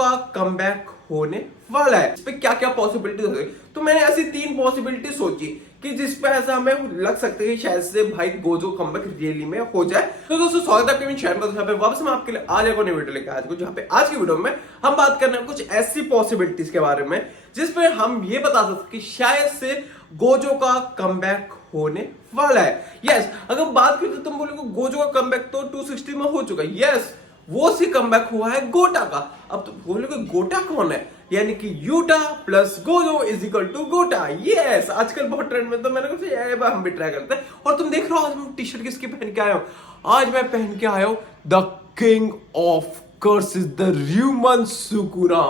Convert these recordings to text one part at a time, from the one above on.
का कमबैक होने वाला है। इस पे क्या क्या पॉसिबिलिटी हो सकती, तो मैंने ऐसी 3 पॉसिबिलिटी सोची कि जिस पे ऐसा हमें लग सकता है कि शायद से भाई गोजो कमबैक रियली में हो जाए। तो दोस्तों स्वागत है आपके मेरे चैनल पर। यहाँ पे वापस मैं आपके लिए आज एक और नई वीडियो लेकर आज जहाँ पे आज की वीडियो में हम बात करने हैं कुछ ऐसी पॉसिबिलिटीज के बारे में जिसपे हम ये बता सकते कि शायद से गोजो का कमबैक होने वाला है। यस, अगर बात करें तो तुम बोलोगे गोजो का कमबैक तो 260 में हो चुका है। यस, वो सी कमबैक हुआ है गोटा का। अब तो बोलोगे गोटा कौन है, यानी कि Yuta plus Gojo is equal to Gota. Yes, आजकल बहुत ट्रेंड में, तो मैंने कहा हम भी ट्राई करते हैं। और तुम देख रहे हो आज मैं टी शर्ट किसकी पहन के आया हूं, आज मैं पहन के आया हूं the king of curses the Ryomen Sukuna.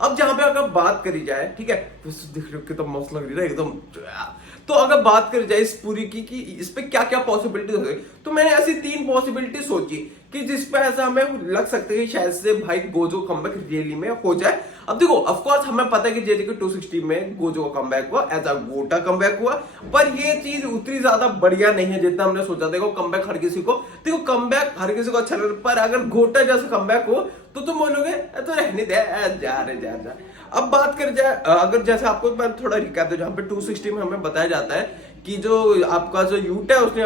अब जहां पे अगर बात करी जाए, ठीक है, देख रहे हो कितना मस्त लग रही है एकदम। तो अगर बात करी जाए इस पूरी की कि इस पे क्या क्या पॉसिबिलिटी हो सकती, तो मैंने ऐसी 3 पॉसिबिलिटी सोची कि जिस पे ऐसा हमें लग सकता है कि शायद से भाई गोजो कमबैक रियली में हो जाए। अब देखो ऑफ कोर्स हमें पता है कि जैसे कि 260 में गोजो का कमबैक हुआ, ऐसा गोटा कमबैक हुआ, पर ये चीज उतनी ज्यादा बढ़िया नहीं है जितना हमने सोचा। देखो कमबैक हर किसी को, देखो कमबैक हर किसी को अच्छा लगता है, पर अगर गोटा जैसा कमबैक हो तो तुम बोलोगे तो रहने दे, जा। अब बात कर जाए, अगर जैसे आपको मैं थोड़ा रिकैप दूं, जहां पे 260 में हमें बताया जाता है कि जो आपका जो यूटा है उसने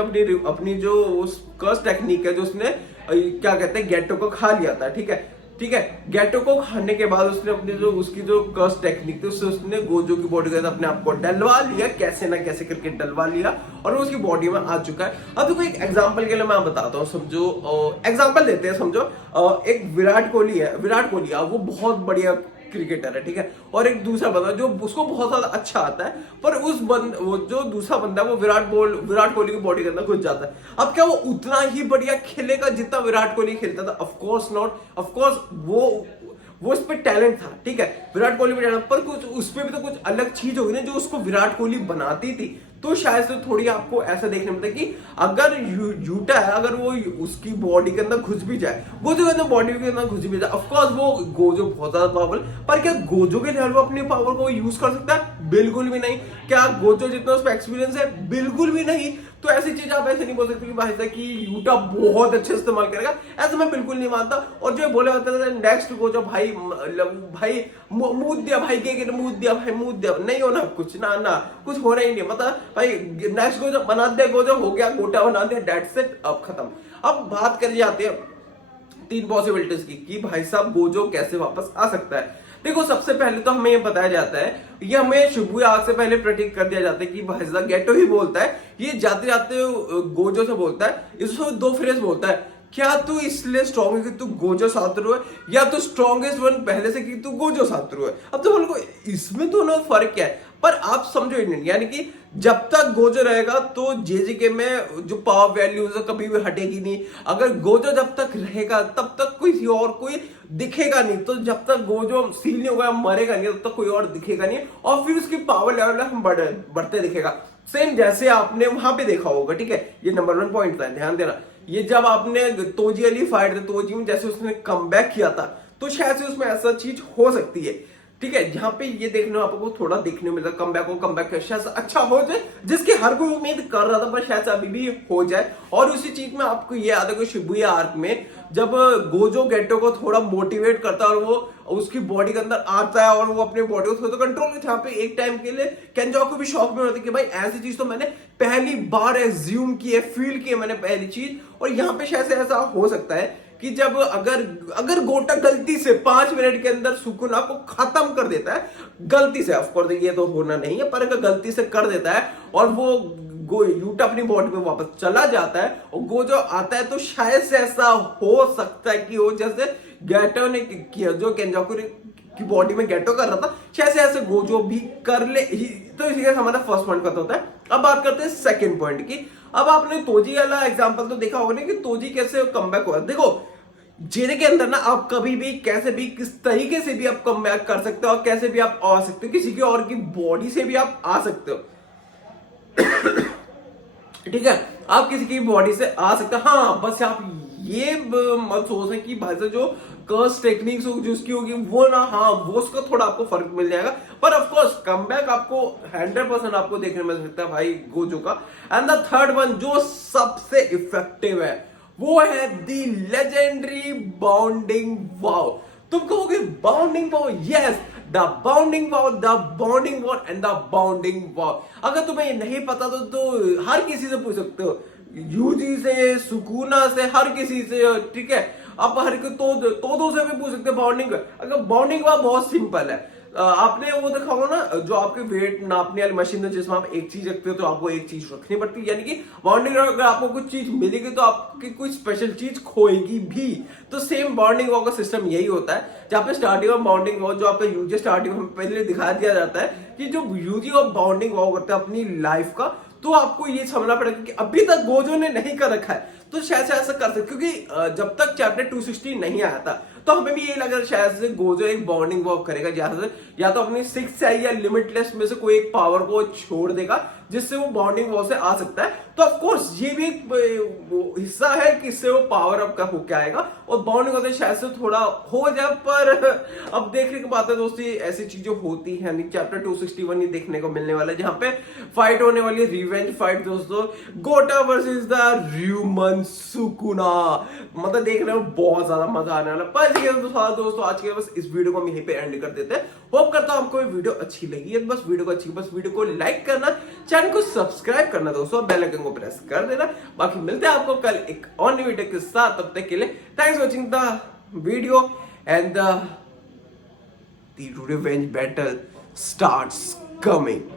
अपनी जो उस कर्स टेक्निक है जो उसने क्या कहते हैं गेटो को खा लिया था। ठीक है, गेटो को खाने के बाद उसने अपनी जो उसकी जो कर्स टेक्निक थी उससे उसने गोजो की बॉडी के अंदर अपने आप को डलवा लिया, कैसे ना कैसे करके डलवा लिया और वो उसकी बॉडी में आ चुका है। अब देखो एक एग्जांपल के लिए मैं बताता हूँ, समझो एग्जांपल देते हैं, समझो एक विराट कोहली है, वो बहुत बढ़िया क्रिकेटर है, ठीक है, और एक दूसरा बंदा जो उसको बहुत ज्यादा अच्छा आता है, पर वो जो दूसरा बंदा है वो विराट कोहली की बॉडी के अंदर घुस जाता है। अब क्या वो उतना ही बढ़िया खेलेगा जितना विराट कोहली खेलता था? Of course not. Of course वो इस पे टैलेंट था, ठीक है, विराट कोहली पे टैलेंट, पर कुछ उस पे भी तो कुछ अलग चीज होगी ना जो उसको विराट कोहली बनाती थी। तो शायद से थोड़ी आपको ऐसा देखने मिलता है कि अगर यूटा है, अगर वो उसकी बॉडी के अंदर घुस भी जाए, गोजो के अंदर बॉडी के अंदर घुस भी जाए, ऑफ कोर्स वो गोजो बहुत ज्यादा पावरफुल, पर क्या गोजो के लेवल पर अपनी पावर को यूज कर सकता है? बिल्कुल भी नहीं। क्या गोजो जितना उसका एक्सपीरियंस है? बिल्कुल भी नहीं। तो ऐसी चीज आप ऐसे नहीं बोल सकते कि भाई साहब कि यूटा बहुत अच्छे इस्तेमाल करेगा, ऐसा मैं बिल्कुल नहीं मानता। और जो बोले होते थे नेक्स्ट गोजो भाई मुंह दिया भाई के मुंह दिया नहीं होना कुछ ना कुछ होना ही नहीं, मतलब भाई नेक्स्ट गोजो बना दे, गोजो हो गया, गोटा बना दिया, दैट्स इट, अब खत्म। अब बात करी जाती है 3 पॉसिबिलिटीज की कि भाई साहब गोजो कैसे वापस आ सकता है। देखो सबसे पहले तो हमें ये बताया जाता है, ये हमें शिबुया आर्क से पहले प्रेडिक्ट कर दिया जाता है कि भाई साहब गेटो ही बोलता है, ये जाते जाते गोजो से बोलता है, इसको 2 फ्रेज बोलता है, क्या तू इसलिए स्ट्रॉन्ग है कि तू गोजो सातरू है, या तू स्ट्रॉन्गेस्ट वन पहले से कि तू गोजो सातरू है। अब तो बोलो इसमें दोनों फर्क क्या है, पर आप समझो इंडियन, यानी कि जब तक गोजो रहेगा तो जेजेके में जो पावर वैल्यू है कभी भी हटेगी नहीं। अगर गोजो जब तक रहेगा तब तक कोई दिखेगा नहीं, तो जब तक गोजो सील नहीं होगा, मरेगा नहीं, तब तक कोई और दिखेगा नहीं, और फिर उसकी पावर लेवल हम बढ़ते दिखेगा। सेम जैसे आपने वहां पे देखा होगा, ठीक है, ये नंबर 1 पॉइंट था, ध्यान देना। ये जब आपने तोजी अली फाइट थी, तोजी में जैसे उसने कमबैक किया था, तो शायद से उसमें ऐसा चीज हो सकती है, ठीक है, जहां पे ये देखने आपको थोड़ा देखने को मिलता है कमबैक शायद अच्छा हो जाए, जिसकी हर कोई उम्मीद कर रहा था, पर शायद अभी भी हो जाए। और उसी चीज में आपको ये याद है कि शिबुया आर्क में जब गोजो गेटो को थोड़ा मोटिवेट करता है और वो उसकी बॉडी के अंदर आता है और वो अपनी बॉडी को थोड़ा कंट्रोल करता है, पे एक टाइम के लिए केंजाकू भी शॉक में होता है कि भाई ऐसी चीज तो मैंने पहली बार एज्यूम की है, फील की है मैंने पहली चीज। और यहाँ पे शायद से ऐसा हो सकता है कि जब अगर गोटा गलती से 5 मिनट के अंदर सुकुना को खत्म कर देता है, गलती से, ऑफ कोर्स ये तो होना नहीं है, पर अगर गलती से कर देता है और वो यूटा अपनी बॉडी में वापस चला जाता है और गोजो आता है, तो शायद से ऐसा हो सकता है कि वो जैसे गेटो ने किया, जो केंजाकू की बॉडी में गेटो कर रहा था, शायद से ऐसे गोजो भी कर ले। तो इसी के हमारा फर्स्ट पॉइंट खत्म होता है। अब बात करते हैं सेकंड पॉइंट की। अब आपने तोजी वाला एग्जांपल तो देखा होगा ना कि तोजी कैसे कमबैक हुआ। देखो जेने के अंदर ना आप कभी भी कैसे भी किस तरीके से भी आप कमबैक कर सकते हो और कैसे भी आप आ सकते हो, किसी की और की बॉडी से भी आप आ सकते हो ठीक है, आप किसी की बॉडी से आ सकते हो। हाँ, बस आप ये मत सोचें कि भाई साहब जो कर्स टेक्निक्स जिसकी होगी वो ना, हाँ वो उसका थोड़ा आपको फर्क मिल जाएगा, पर ऑफ कोर्स कमबैक आपको 100% आपको देखने मिल सकता है भाई गोजो का। एंड द थर्ड वन जो सबसे इफेक्टिव है वो है दी लेजेंडरी बाउंडिंग वाव। तुम कहोगे bounding power, yes, the bounding power, the bounding power and the bounding power. अगर तुम्हें ये नहीं पता तो हर किसी से पूछ सकते हो, यूजी से, सुकूना से, हर किसी से, ठीक है। आप हर तो से भी पूछ सकते हो बाउंडिंग। अगर बाउंडिंग पावर बहुत सिंपल है, आपने वो देखा होगा ना, जो आपके वेट नापने वाली मशीन है जिसमें आप एक चीज रखते हो तो आपको एक चीज रखनी पड़ती है, यानी कि बाउंडिंग अगर आपको कुछ चीज मिलेगी तो आपकी कुछ स्पेशल चीज खोएगी भी। तो सेम बाउंडिंग वॉल का सिस्टम यही होता है, जहाँ पे स्टार्टिंग में बाउंडिंग वॉल जो आपका यूजी स्टार्टिंग में पहले दिखा दिया जाता है कि जो यूजी और बाउंडिंग वॉल करते हैं अपनी लाइफ का, तो आपको ये समझना पड़ेगा कि अभी तक गोजो ने नहीं कर रखा है तो शायद से ऐसा कर सकते, क्योंकि जब तक चैप्टर 260 नहीं आया था तो हमें भी ये लग रहा है शायद से गोजो एक बॉन्डिंग वर्क करेगा, या तो अपनी 6 या लिमिटलेस में से कोई एक पावर को छोड़ देगा जिससे वो बॉन्डिंग वॉल से आ सकता है। तो ऑफ कोर्स ये भी एक हिस्सा है कि इससे वो पावर अप का होके आएगा और बॉन्डिंग वॉल से शायद से थोड़ा हो जाए, पर अब देखने की बात है दोस्तों, ऐसी चीजें होती है नहीं। चैप्टर 261 ही देखने को मिलने वाला है जहां पे फाइट होने वाली है, रिवेंज फाइट दोस्तों, गोटा वर्सेस द र्यूमन सुकुना। मतलब देखने में बहुत ज्यादा मजा आने वाला। पर दोस्तों आज के बस इस वीडियो को हम यहीं पे एंड कर देते हैं। होप करता हूं आपको ये वीडियो अच्छी लगी है। बस वीडियो को लाइक करना, चैनल को सब्सक्राइब करना दोस्तों, बेल आइकन को प्रेस कर देना। बाकी मिलते हैं आपको कल एक और न्यू वीडियो के साथ, तब तक के लिए thanks for watching the video and the revenge battle starts coming.